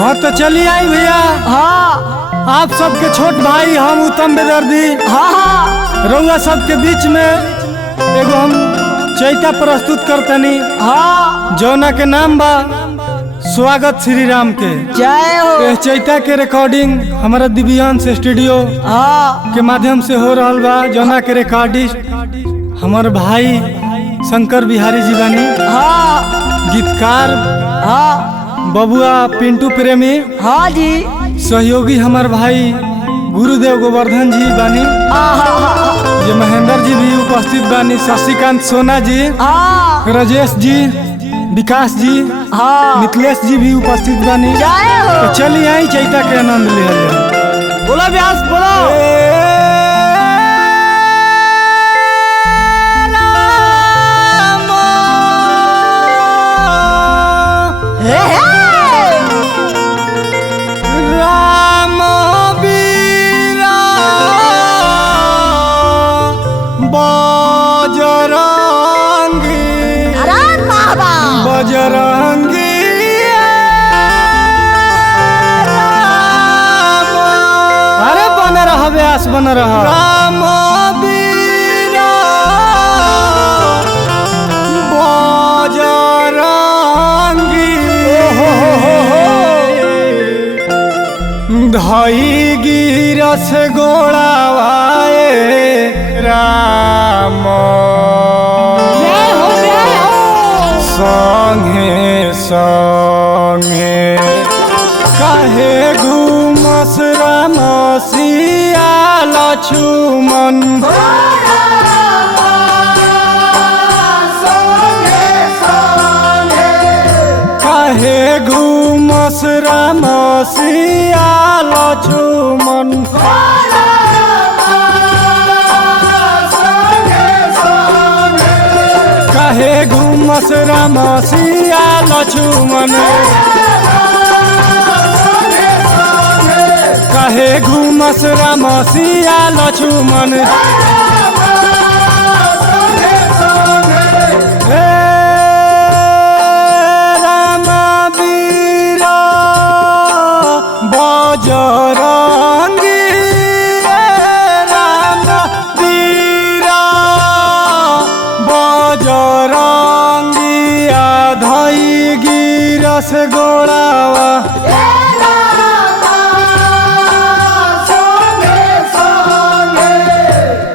हाँ तो चलिए आई भैया। हाँ आप सबके छोट भाई हम उत्तम बेदर्दी हाँ रउआ सबके बीच में एगो हम चैता प्रस्तुत करतनी। हाँ जौना के नाम बा स्वागत श्री राम के। जय हो। यह चैता के रिकॉर्डिंग हमारा दिव्यांश स्टूडियो हाँ के माध्यम से हो रहा बा। जौना के रिकॉर्डिस्ट हमार भाई शंकर बिहारी जी बानी। हाँ गीतकार हाँ बबुआ पिंटू प्रेमी। हाँ जी। सहयोगी हमार भाई गुरुदेव गोवर्धन जी बानी। ये महेंद्र जी भी उपस्थित बानी। शशिकांत सोना जी, हाँ राजेश जी, विकास जी, हाँ मिथिलेश जी भी उपस्थित बानी। जय हो। तो चलिए आई चैता के आनंद ले। बोला व्यास बोलो। बजरंगी अरे बन रहा व्यास बन रहा। राम बीरा बजरंगी धई गिरस गोड़ावाए राम संगे संगे कहे घूमस राम सिया लक्ष्मण कहे घूमस राम सिया लक्ष्मण कहे घूमस राम सिया लक्ष्मण कहे घूमस राम सिया लक्ष्मण। हे राम वीरा बजरंगी राम वीरा बजरंगी धई गिरस गोड़ावा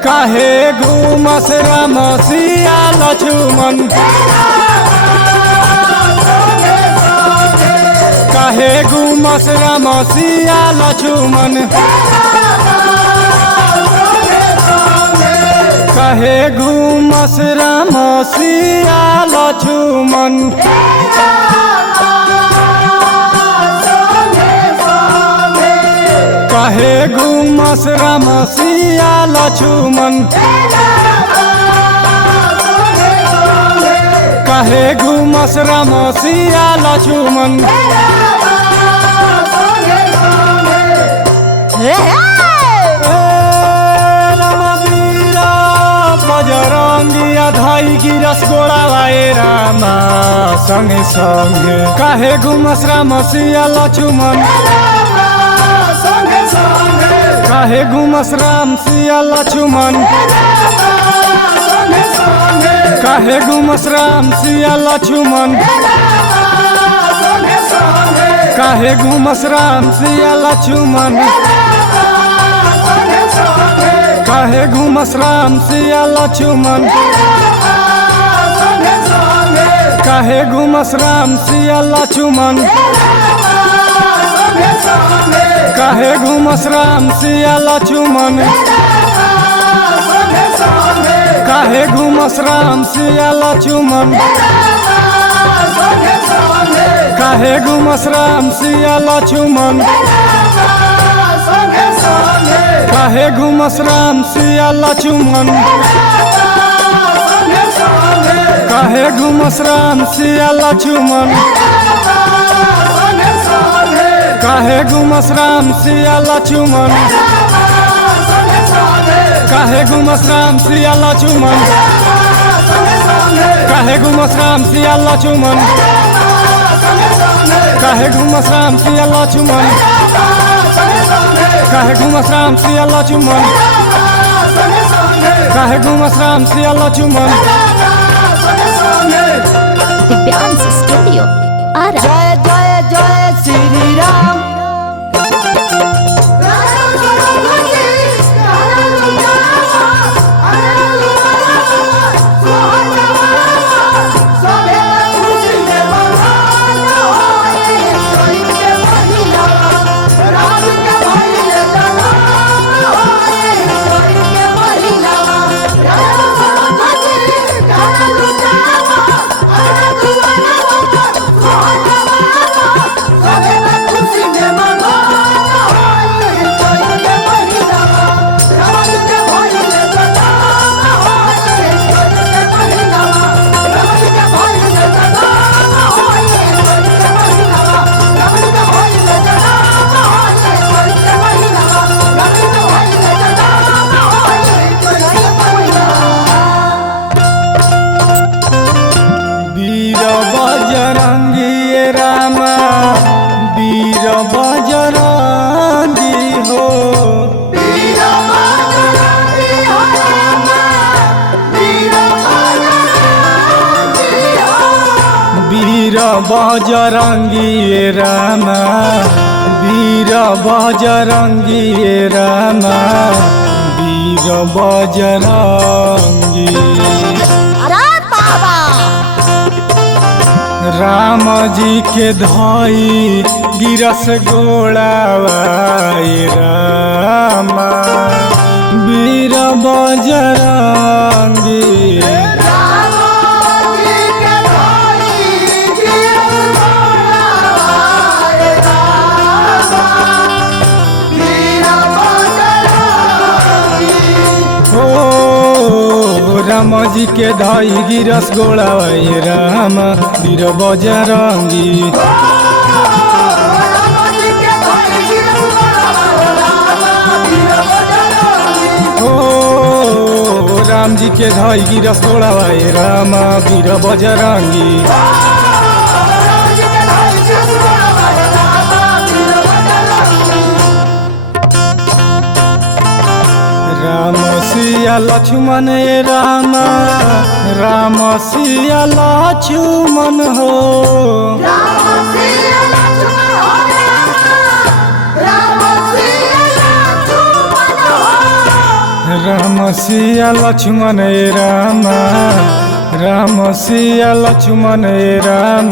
कहे घूमस राम सिया लक्ष्मण कहे घूमस राम सिया लक्ष्मण कहे घूमस राम सिया लक्ष्मण कहे घूमस राम सिया लक्ष्मण कहे घूमस राम सिया लक्ष्मण। राम वीरा बजरंगी धई गिरस गोड़ावाए रामा संगे संगे कहे घूमस राम सिया लक्ष्मण कहे घूमस राम सिया लक्ष्मण कहे घूमस राम सिया लक्ष्मण कहे घूमस राम सिया लक्ष्मण कहे घूमस राम सिया लक्ष्मण कहे घूमस राम सिया लक्ष्मण कहे घूमस राम सिया लक्ष्मण कहे घूमस राम सिया लक्ष्मण कहे घूमस राम सिया लक्ष्मण कहे घूमस राम सिया लक्ष्मण कहे घूमस राम सिया लक्ष्मण कहे घूमस राम सिया लक्ष्मण कहे घूमस राम सिया लक्ष्मण कहे घूमस राम सिया लक्ष्मण काहे घूमस राम सिया लक्ष्मण काहे घूमस राम सिया लक्ष्मण काहे घूमस राम सिया लक्ष्मण दिव्यांश स्टूडियो आरा। जय जय जय श्री राम। वीर बजरंगी हो वीर बजरंगी रामा वीर बजरंगी रामा वीर बजरंगी राम जी के धाई गिरस गोड़ावाई रामा वीर बजरंगी राम जी के धाई गिरस गोड़ावाई राम वीर बजरंगी हो राम जी के धाई गिरस गोड़ावाई राम वीर बजरंगी राम सिया लक्ष्मण राम राम सिया लक्ष्मण हो राम सिया लक्ष्मण राम राम सिया लक्ष्मण राम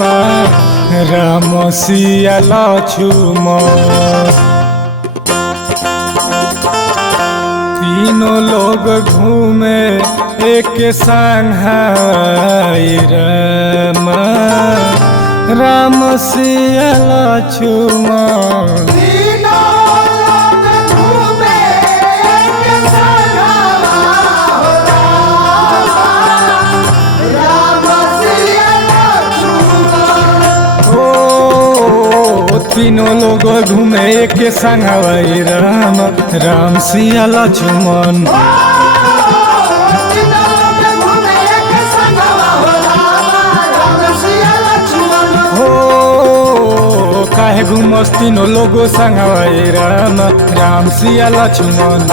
राम सिया लक्ष्मण तीनों लोग घूमे एक संग राम राम सिया लक्ष्मण तीनों लोग घूमे एक संग राम राम सिया लक्ष्मण हो काहे घूमस तीनों लोग संग राम राम सिया लक्ष्मण।